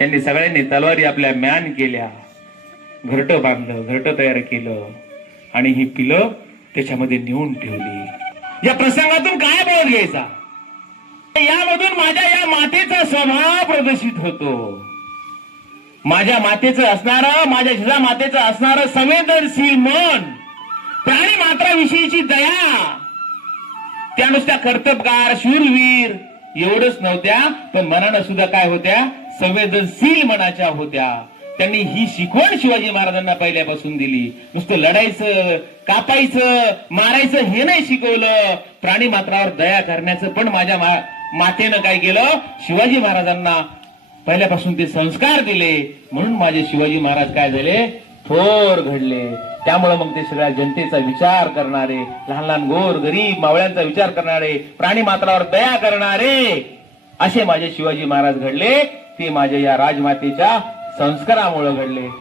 यांनी सगळ्यांनी तलवारी आपल्या म्यान केल्या, घरटं बांधलं, घरटं तयार केलं आणि ही पिलं त्याच्यामध्ये नेऊन ठेवली. या प्रसंगातून काय बोध घ्यायचा? यामधून माझ्या या मातेचा स्वभाव प्रदर्शित होतो. माझ्या मातेचं असणारं, माझ्या जिजा मातेचं असणारं संवेदनशील मन, प्राणी मात्राविषयीची दया, त्या नुसत्या कर्तबगार शूरवीर एवढंच नव्हत्या, पण मनानं सुद्धा काय होत्या? संवेदनशील मनाच्या होत्या. त्यांनी ही शिकवण शिवाजी महाराजांना पहिल्यापासून दिली. नुसतं लढायचं, कापायचं, मारायचं हे नाही शिकवलं, प्राणी मात्रावर दया करण्याचं पण माझ्या मातेनं काय केलं? शिवाजी महाराजांना पहिल्यापासून ते संस्कार दिले. म्हणून माझे शिवाजी महाराज काय झाले? थोर घडले. त्यामुळे मग ते सगळ्या जनतेचा विचार करणारे, लहान लहान गोर गरीब मावळ्यांचा विचार करणारे, प्राणी मात्रावर दया करणारे असे माझे शिवाजी महाराज घडले. ते माझ्या या राजमातेच्या संस्कारामुळे घडले.